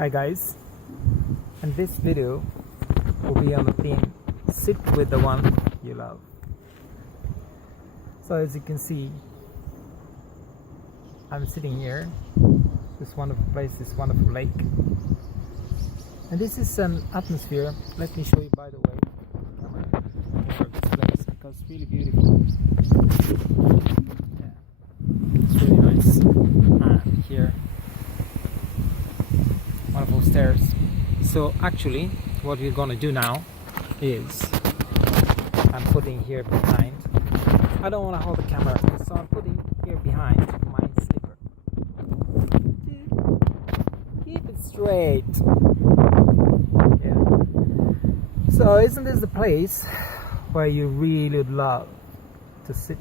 Hi guys, and this video will be on the theme sit with the one you love. So as you can see, I'm sitting here, this wonderful place, this wonderful lake, and this is an atmosphere. Let me show you, by the way, camera more of this place because it's really beautiful. Yeah, it's really nice. Here, wonderful stairs. So actually what we're gonna do now is I'm putting here behind, I don't want to hold the camera, so I'm putting here behind my slipper. Keep it straight. Yeah. So isn't this the place where you really would love to sit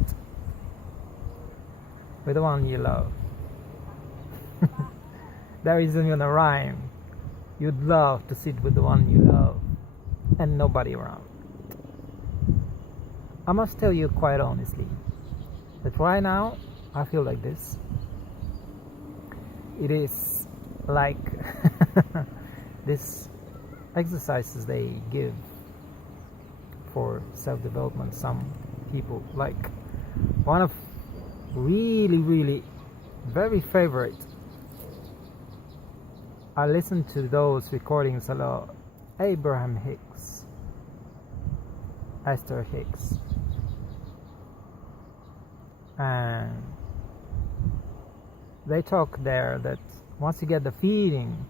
with the one you love? There isn't even a rhyme. You'd love to sit with the one you love and nobody around. I must tell you quite honestly that right now I feel like this. It is like these exercises they give for self-development. Some people, like one of really very favorite, I listen to those recordings a lot. Abraham Hicks, Esther Hicks, and they talk there that once you get the feeling,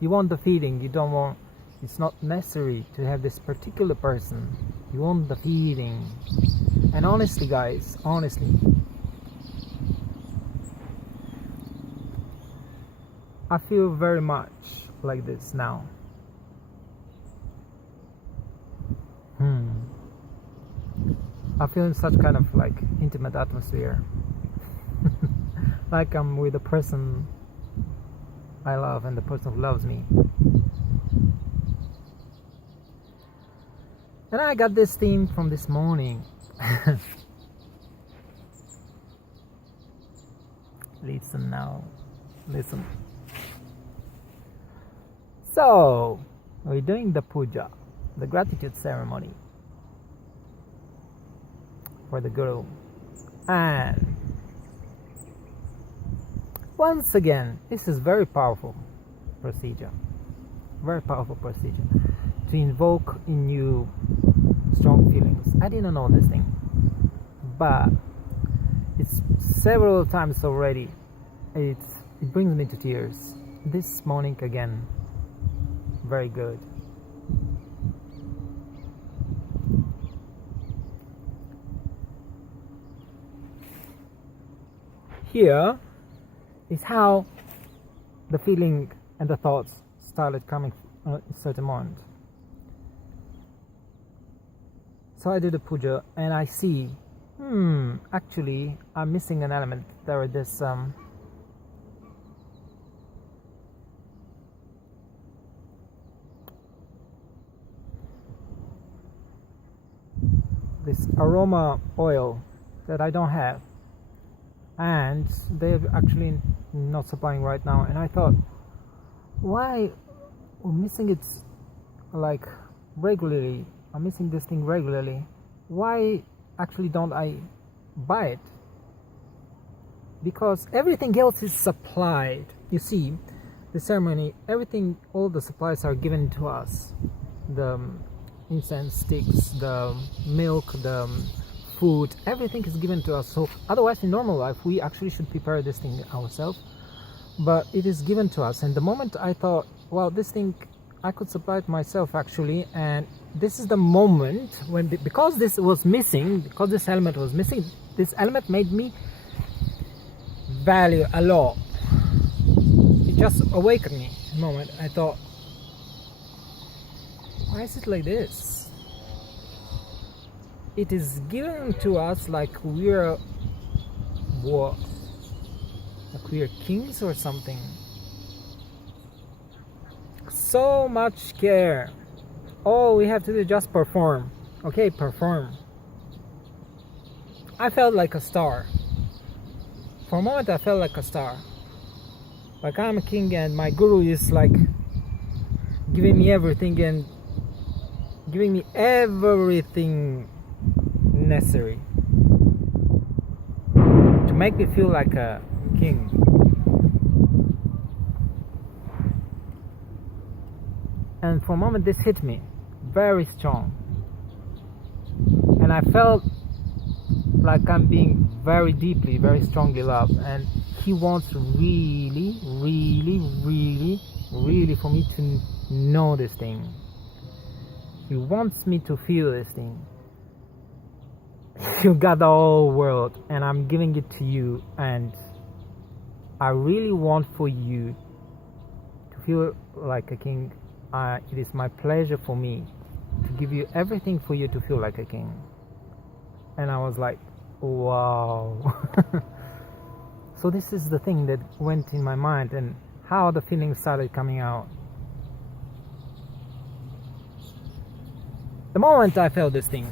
you want the feeling, you don't want, it's not necessary to have this particular person, you want the feeling. And honestly guys, honestly, I feel very much like this now. I feel in such kind of like intimate atmosphere. Like I'm with the person I love and the person who loves me. And I got this theme from this morning. Listen now. Listen. So, we're doing the puja, the gratitude ceremony for the Guru. And once again, this is very powerful procedure. Very powerful procedure to invoke in you strong feelings. I didn't know this thing, but it's several times already. It brings me to tears. This morning again. Very good. Here is how the feeling and the thoughts started coming at a certain moment. So I do the puja and I see, actually I'm missing an element. There is this aroma oil that I don't have, and they're actually not supplying right now. And I thought, why we're missing it like regularly? I'm missing this thing regularly. Why actually don't I buy it? Because everything else is supplied. You see, the ceremony, everything, all the supplies are given to us. The incense sticks, the milk, the food, everything is given to us. So otherwise in normal life we actually should prepare this thing ourselves, but it is given to us. And the moment I thought, well, this thing I could supply it myself actually, and this is the moment when because this was missing, because this element was missing, this element made me value a lot. It just awakened me a moment. I thought, why is it like this? It is given to us like we're what? Like we're kings or something. So much care. All we have to do is just perform. Okay, perform. I felt like a star. For a moment I felt like a star. Like I'm a king and my guru is like giving me everything and giving me everything necessary to make me feel like a king. And for a moment this hit me very strong, and I felt like I'm being very deeply, very strongly loved, and he wants really, really, really, really for me to know this thing. He wants me to feel this thing. You got the whole world and I'm giving it to you, and I really want for you to feel like a king. It is my pleasure for me to give you everything for you to feel like a king. And I was like, wow. So this is the thing that went in my mind and how the feelings started coming out. The moment I felt this thing,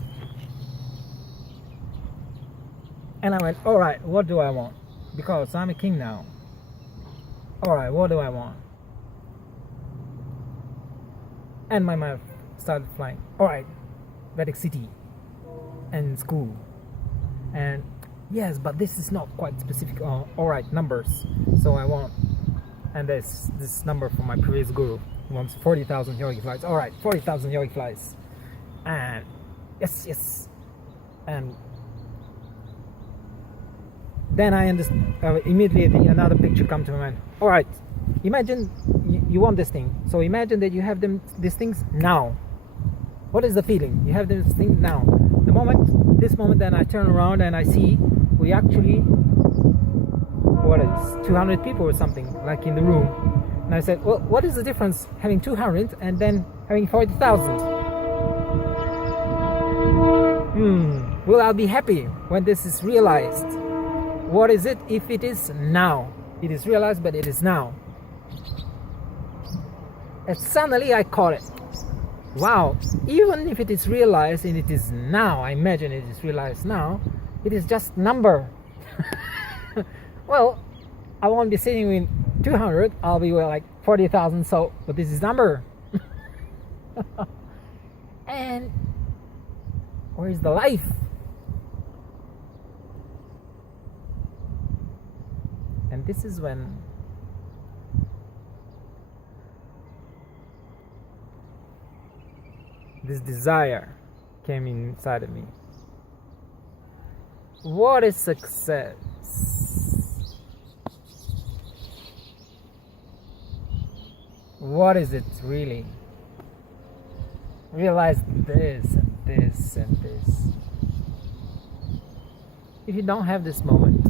and I went, alright, what do I want? Because I'm a king now. Alright, what do I want? And my mind started flying. Alright, Vedic city and school. And yes, but this is not quite specific. Alright, numbers. So I want, and there's this number from my previous guru. He wants 40,000 yogic flights. Alright, 40,000 yogic flights. And yes. And then I understand, immediately another picture come to my mind. Alright, imagine you want this thing. So imagine that you have these things now. What is the feeling? You have this thing now. This moment then I turn around and I see we actually, what is 200 people or something like in the room. And I said, well, what is the difference having 200 and then having 40,000? Will I be happy when this is realized? What is it if it is now? It is realized, but it is now. And suddenly I caught it. Wow, even if it is realized and it is now, I imagine it is realized now, it is just number. Well, I won't be sitting with 200, I'll be with like 40,000, so, but this is number. And where is the life? And this is when this desire came inside of me. What is success? What is it really? Realize this and this and this. If you don't have this moment,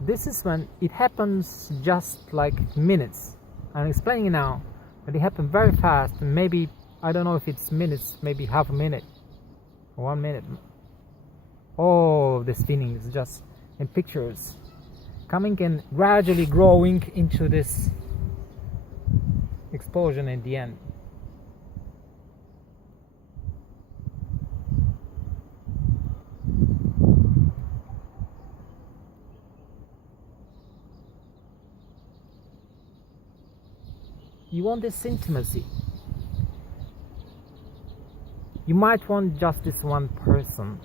this is when it happens just like minutes. I'm explaining it now, but it happened very fast. And maybe, I don't know if it's minutes, maybe half a minute, 1 minute. All of these feelings just in pictures coming and gradually growing into this explosion in the end. You want this intimacy. You might want just this one person.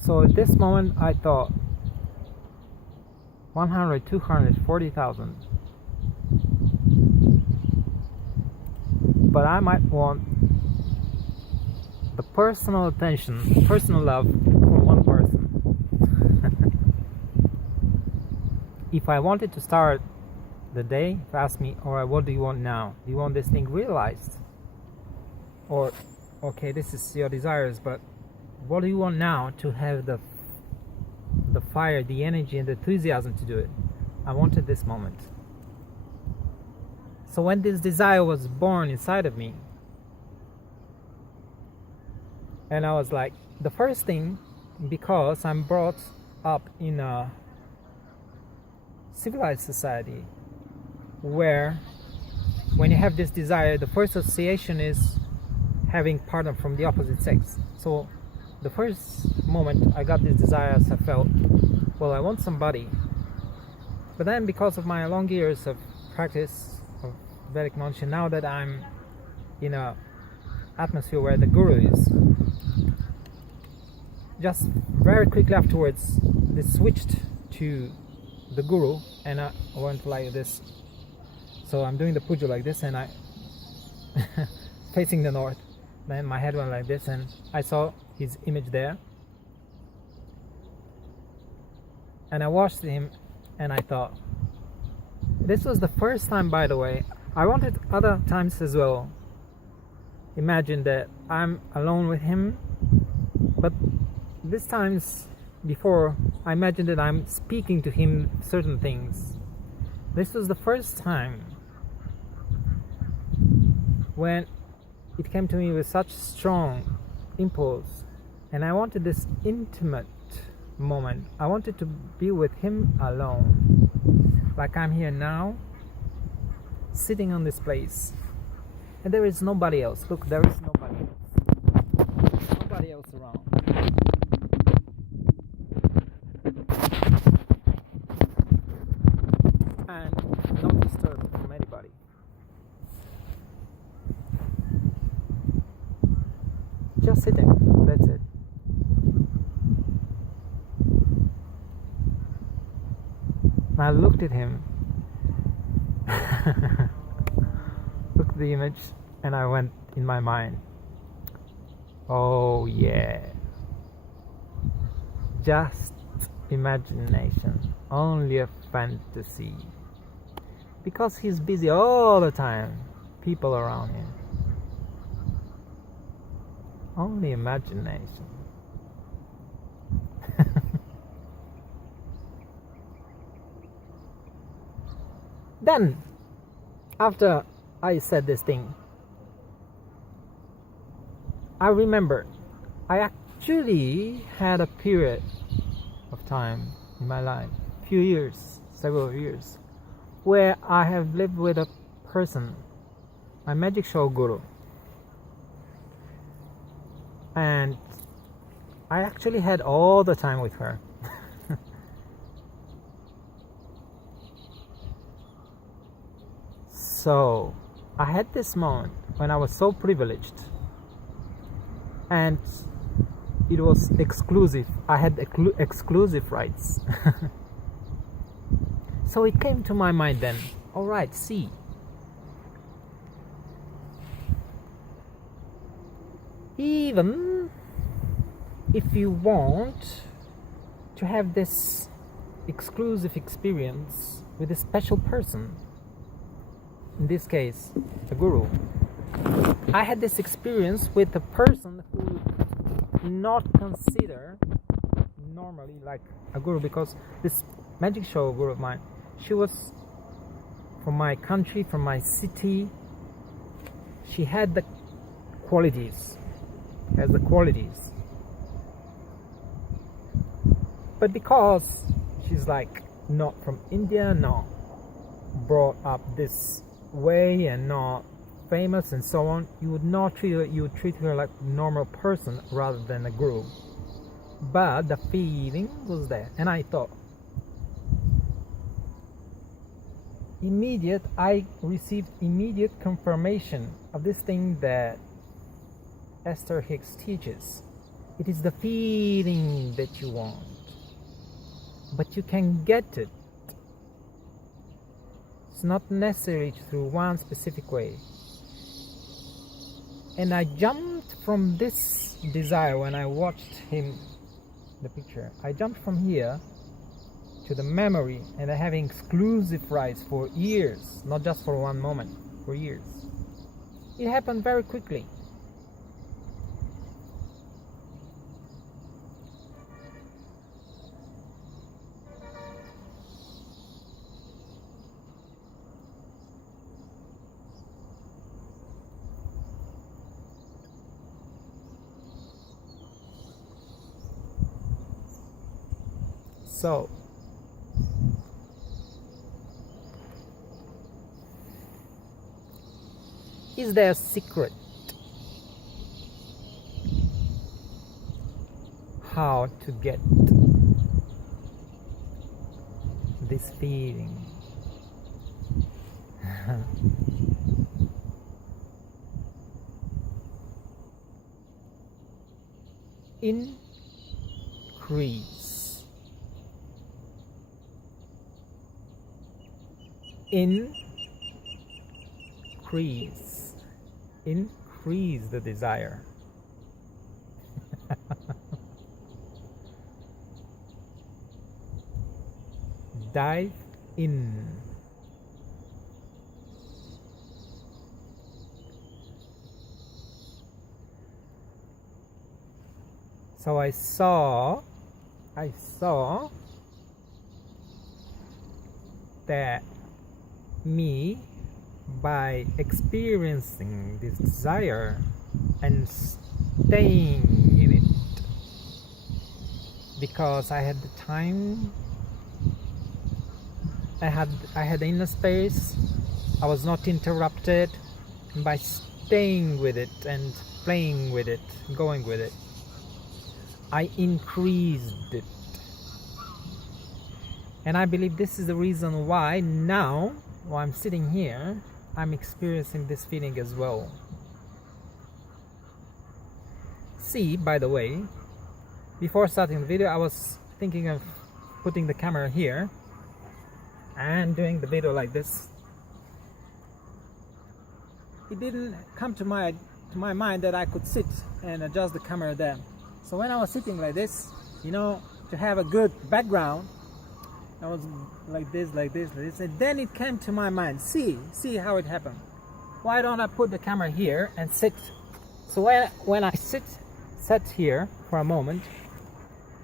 So at this moment I thought 100, 200, 40,000. But I might want the personal attention, personal love from one person. If I wanted to start the day, if you ask me, alright, what do you want now? Do you want this thing realized? Or, okay, this is your desires, but what do you want now to have the fire, the energy and the enthusiasm to do it? I wanted this moment. So when this desire was born inside of me, and I was like, the first thing, because I'm brought up in a civilized society where when you have this desire, the first association is having partner from the opposite sex. So the first moment I got these desires, I felt, well, I want somebody. But then because of my long years of practice of Vedic knowledge, and now that I'm in a atmosphere where the Guru is, just very quickly afterwards they switched to the Guru, and I went like this. So I'm doing the puja like this, and I facing the north. Then my head went like this, and I saw his image there, and I watched him, and I thought, this was the first time, by the way. I wanted other times as well. Imagine that I'm alone with him, but this times before I imagined that I'm speaking to him certain things. This was the first time when it came to me with such strong impulse, and I wanted this intimate moment. I wanted to be with him alone, like I'm here now, sitting on this place, and there is nobody else. Look, there is nobody else. Nobody else around. And not disturbed from anybody. Just sitting, that's it. I looked at him, looked at the image, and I went in my mind, oh yeah, just imagination, only a fantasy. Because he's busy all the time, people around him. Only imagination. Then, after I said this thing, I remember I actually had a period of time in my life, few years, several years, where I have lived with a person, my magic show guru, and I actually had all the time with her. So I had this moment when I was so privileged, and it was exclusive. I had exclusive rights. So it came to my mind then, alright, see, even if you want to have this exclusive experience with a special person, in this case, the Guru, I had this experience with a person who would not consider normally like a Guru, because this magic show Guru of mine, she was from my country, from my city. She had the qualities, has the qualities. But because she's like not from India, not brought up this way, and not famous and so on, you would not treat her, you would treat her like a normal person rather than a Guru. But the feeling was there, and I thought, I received immediate confirmation of this thing that Esther Hicks teaches. It is the feeling that you want, but you can get it. It's not necessarily through one specific way. And I jumped from this desire when I watched him, the picture. I jumped from here to the memory, and having exclusive rights for years, not just for one moment, for years. It happened very quickly. So, is there a secret how to get this feeling. Increase. Increase. Increase the desire. Dive in. So I saw that me, by experiencing this desire and staying in it, because I had the time, I had the inner space, I was not interrupted, and by staying with it and playing with it, going with it, I increased it. And I believe this is the reason why now, while I'm sitting here, I'm experiencing this feeling as well. See, by the way, before starting the video, I was thinking of putting the camera here and doing the video like this. It didn't come to my mind that I could sit and adjust the camera there. So when I was sitting like this, you know, to have a good background, I was like this, and then it came to my mind, see how it happened. Why don't I put the camera here and sit? So when I sat here for a moment,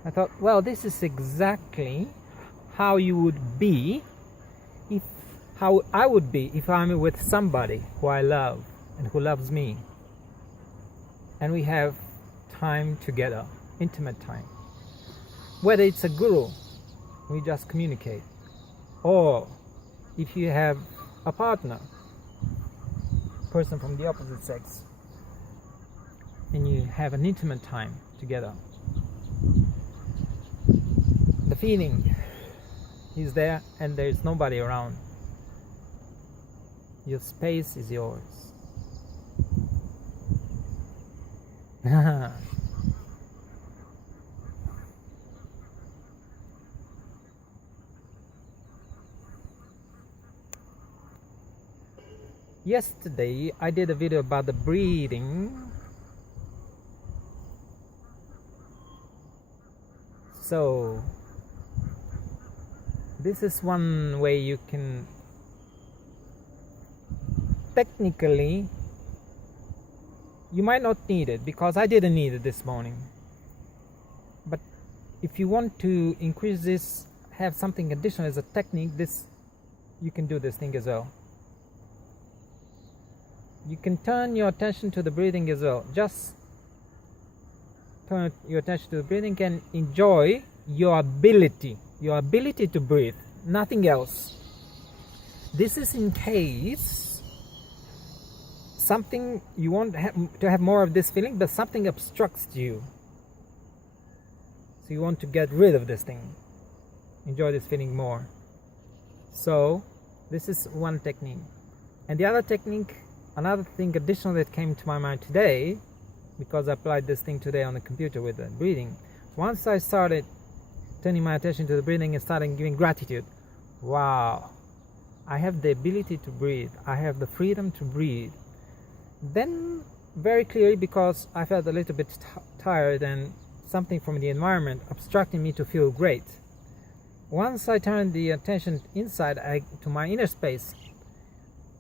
I thought, well, this is exactly how you would be, how I would be if I'm with somebody who I love and who loves me, and we have time together, intimate time. Whether it's a guru, we just communicate, or if you have a partner, person from the opposite sex, and you have an intimate time together, the feeling is there and there is nobody around. Your space is yours. Yesterday I did a video about the breathing. So this is one way you can technically, you might not need it, because I didn't need it this morning, but if you want to increase this, have something additional as a technique, this, you can do this thing as well. You can turn your attention to the breathing as well. Just turn your attention to the breathing and enjoy your ability to breathe, nothing else. This is in case something, you want to have more of this feeling, but something obstructs you, so you want to get rid of this thing, enjoy this feeling more. So this is one technique. And the other technique, another thing additional that came to my mind today, because I applied this thing today on the computer with the breathing, once I started turning my attention to the breathing and started giving gratitude, wow, I have the ability to breathe, I have the freedom to breathe. Then very clearly, because I felt a little bit tired and something from the environment obstructing me to feel great, once I turned the attention inside, to my inner space,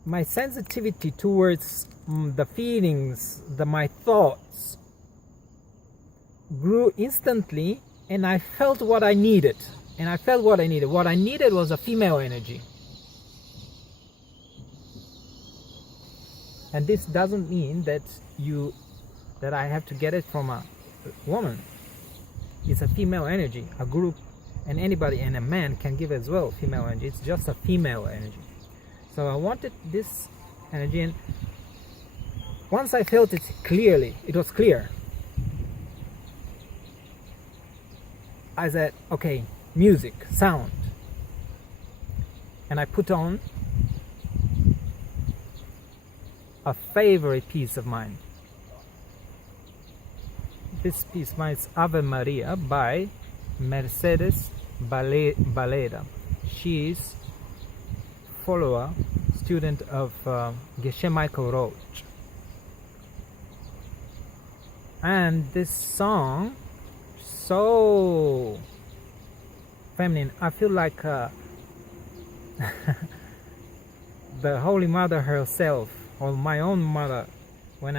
my sensitivity towards the feelings, my thoughts grew instantly, and I felt what I needed. What I needed was a female energy. And this doesn't mean that I have to get it from a woman. It's a female energy, a group, and anybody, and a man can give as well female energy. It's just a female energy. So I wanted this energy, and once I felt it clearly, it was clear. I said, okay, music, sound. And I put on a favorite piece of mine. This piece of mine is Ave Maria by Mercedes Valera. She is follower, student of Geshe Michael Roach. And this song, so feminine. I feel like the Holy Mother herself, or my own mother, when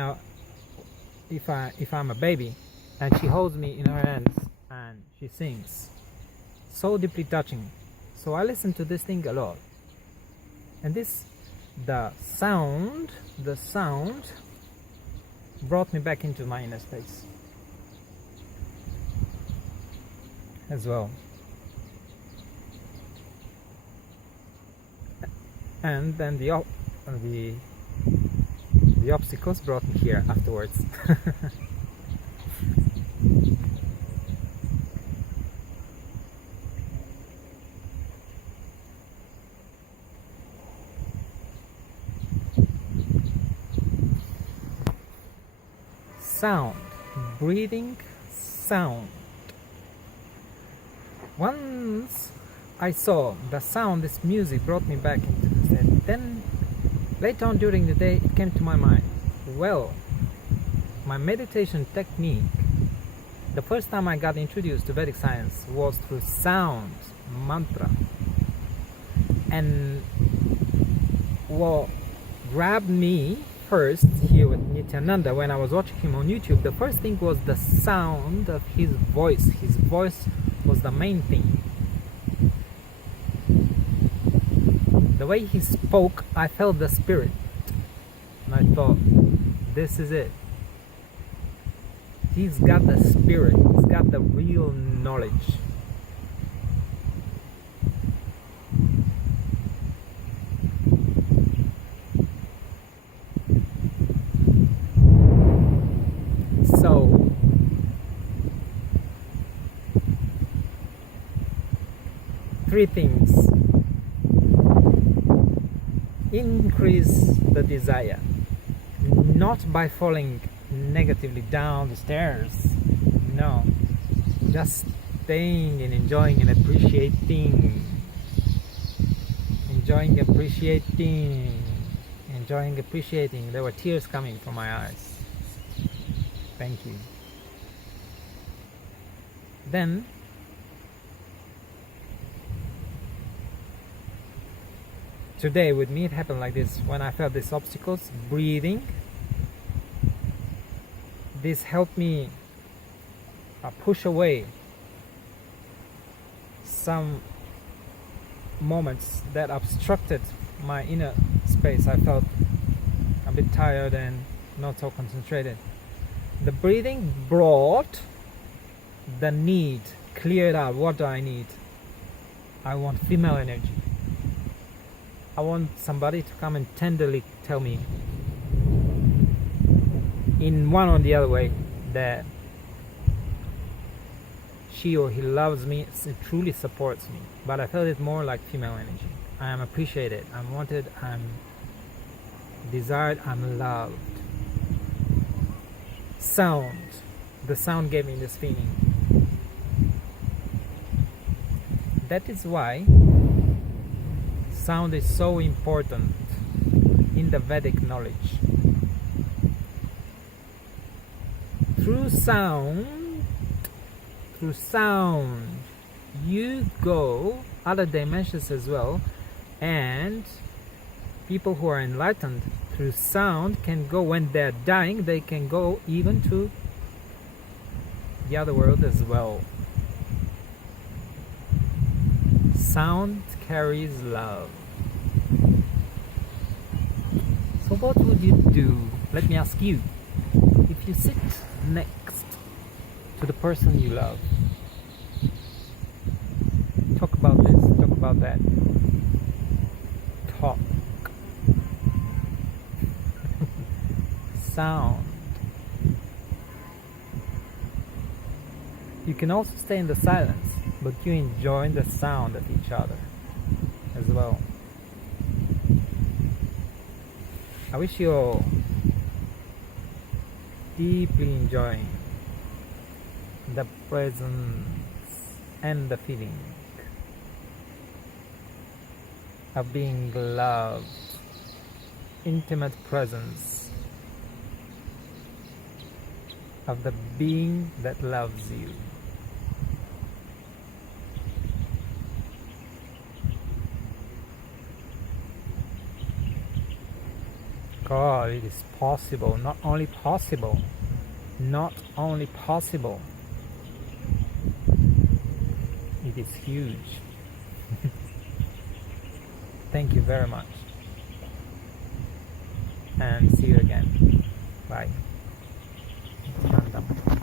if I'm a baby, and she holds me in her hands and she sings, so deeply touching. So I listen to this thing a lot, and the sound brought me back into my inner space as well. And then the obstacles brought me here afterwards. Sound, breathing sound. Once I saw the sound, this music brought me back into this, and then later on during the day it came to my mind, well, my meditation technique, the first time I got introduced to Vedic science was through sound, mantra. And what grabbed me first here with Nityananda, when I was watching him on YouTube, the first thing was the sound of his voice. His voice was the main thing. The way he spoke, I felt the spirit, and I thought, this is it. He's got the spirit, he's got the real knowledge. So three things: increase the desire, not by falling negatively down the stairs, no, just staying and enjoying and appreciating, appreciating. There were tears coming from my eyes. Thank you. Then today with me it happened like this. When I felt these obstacles, breathing, this helped me push away some moments that obstructed my inner space. I felt a bit tired and not so concentrated. The breathing brought the need, cleared out. What do I need? I want female energy. I want somebody to come and tenderly tell me in one or the other way that she or he loves me, truly supports me. But I felt it more like female energy. I am appreciated, I'm wanted, I'm desired, I'm loved. Sound. The sound gave me this feeling. That is why sound is so important in the Vedic knowledge. Through sound, you go other dimensions as well, and people who are enlightened through sound can go, when they're dying, they can go even to the other world as well. Sound carries love. So what would you do? Let me ask you. If you sit next to the person you love, talk about this, talk about that. Talk. Sound. You can also stay in the silence, but you enjoy the sound of each other as well. I wish you all deeply enjoying the presence and the feeling of being loved, intimate presence of the being that loves you. God, it is possible, not only possible, it is huge. Thank you very much, and see you again. Bye.